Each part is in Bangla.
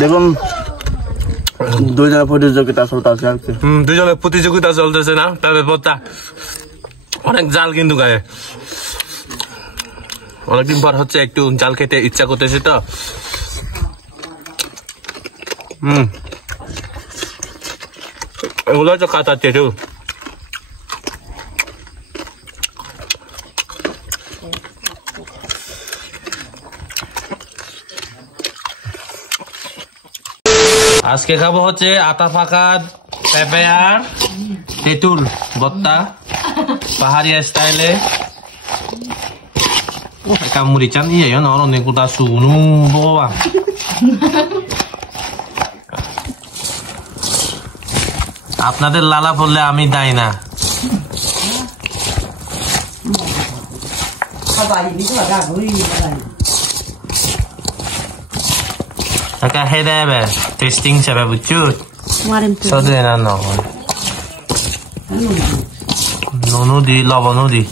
দেখুন দুইজনের প্রতিযোগিতা চলতেছে। দুইজনের প্রতিযোগিতা চলতেছে না পেঁপে ভর্তা। অনেক জাল কিন্তু গায়ে, অনেকদিন পর হচ্ছে একটু জাল খেতে ইচ্ছা করতেছে তো। এগুলো হচ্ছে কাঁচা তেঁতুল। আজকে খাবো হচ্ছে আতা ফাঁকা পেঁপে আর তেঁতুল ভর্তা পাহাড়ি স্টাইলে। কামুরি চান ইয়ে নরম নেকুটা সুনু বাবা। আপনাদের লালা পড়লে আমি দাই না। Acá hedebe testing siapa bucut. Satu yang nano. Nono di lawan di.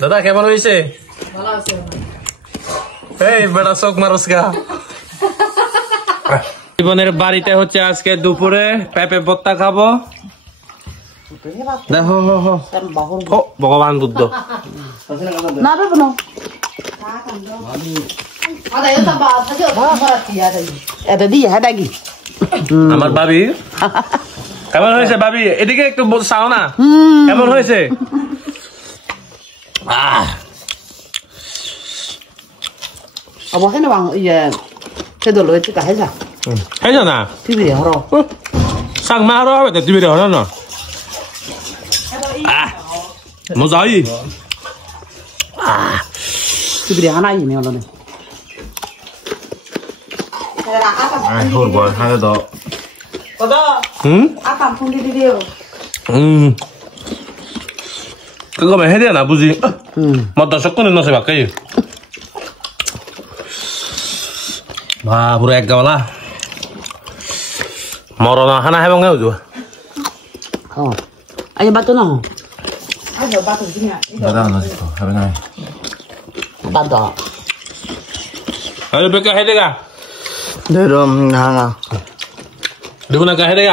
দাদা কেমন হয়েছে? এই বেটা চোখ মারস গা। জীবনের বাড়িতে হচ্ছে আজকে দুপুরে পেঁপে ভর্তা খাবো। দেখো ভগবান বুদ্ধ আমার ভাবি কেমন হয়েছে? ভাবি এদিকে একটু চাও না, কেমন হয়েছে? না sang maro apa tadi video no mau zai video ana ini lo nih hor boy hana do apa pun di video 그거 왜 해야 되나 보지? 맞다, 셔츠는 넣어서 바꿔요. 와, 불에 액가발라. 뭐로나 하나 해본 거야, 좋아. 아니, 맞다, 너. 맞다, 안 넣었어. 해보나. 맞다. 아니, 몇개 해야 되가? 내럼 하나. 누구나 까 해야 되가?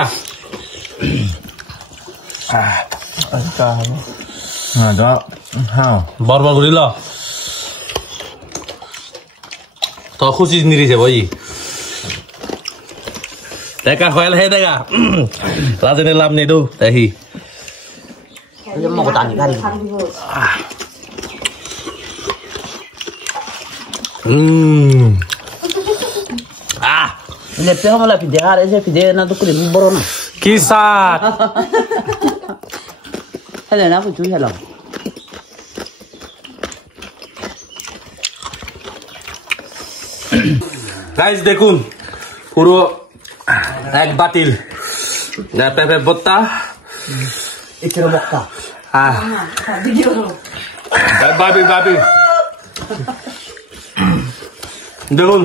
아까 하나 더. 버버 그릴러. 더 খুশি নিরিছে ভাই। দেখা হইল হে দেখা। রাজনে লাভ নেই দো তাহি। 이제 먹어도 안 가리. 이제 뼈마라 비대가 이제 비대나 도 그리 먹어나. কিসা 해야 나 그 주셔라. গাইস দেখুন পুরো এক বাতিল পেঁপে ভর্তা 이처럼 먹다. ভাবি দেখুন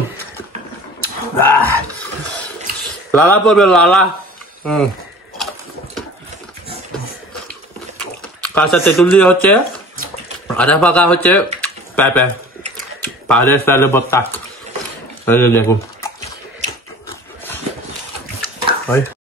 লালা পড়বে লালা। কাঁচা তেঁতুল দিয়ে হচ্ছে আধা পাকা হচ্ছে পেঁপে পাহাড়ের স্টাইলে ভর্তা। দেখুন